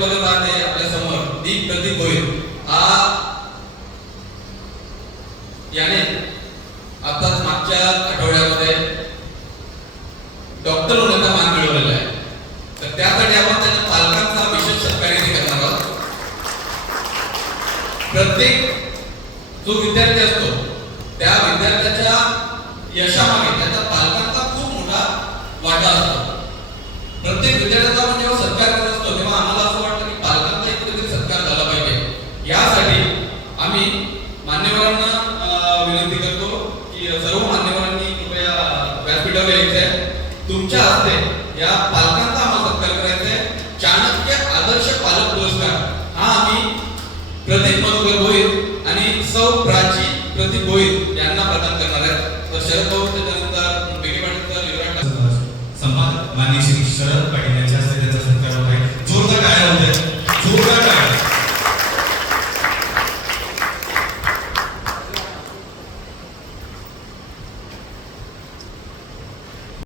बघत आहे आपल्यासमोर दीप प्रदीप होईल? हा याने आताच मागच्या आठवड्यामध्ये डॉक्टर होण्याचा मान मिळवलेला आहे. तर त्यासाठी आपण त्याच्या पालकांचा विशेष सत्कार करणार आहोत. प्रत्येक जो विद्यार्थी असतो त्या विद्यार्थ्याच्या यशामागे त्याच्या पालकांचा खूप मोठा वाटा असतो. प्रत्येक विद्यार्थी आम्ही मान्यवरांना विनंती करतो की सर्व मान्यवरांनी कृपया व्यासपीठावर यायचं आहे तुमच्या हस्ते या पालकांचा आम्हाला सत्कार करायचा आहे चाणक्य आदर्श पालक पुरस्कार. हा आम्ही प्रदीप मधुकर भोईर आणि सौ प्राची प्रदीप भोईर यांना प्रदान करणार आहे. तर शरद पवार त्याच्यानंतर बेगे पाटील संपादक मान्य श्री शरद पाटील यांच्या हस्ते त्याचा सत्कार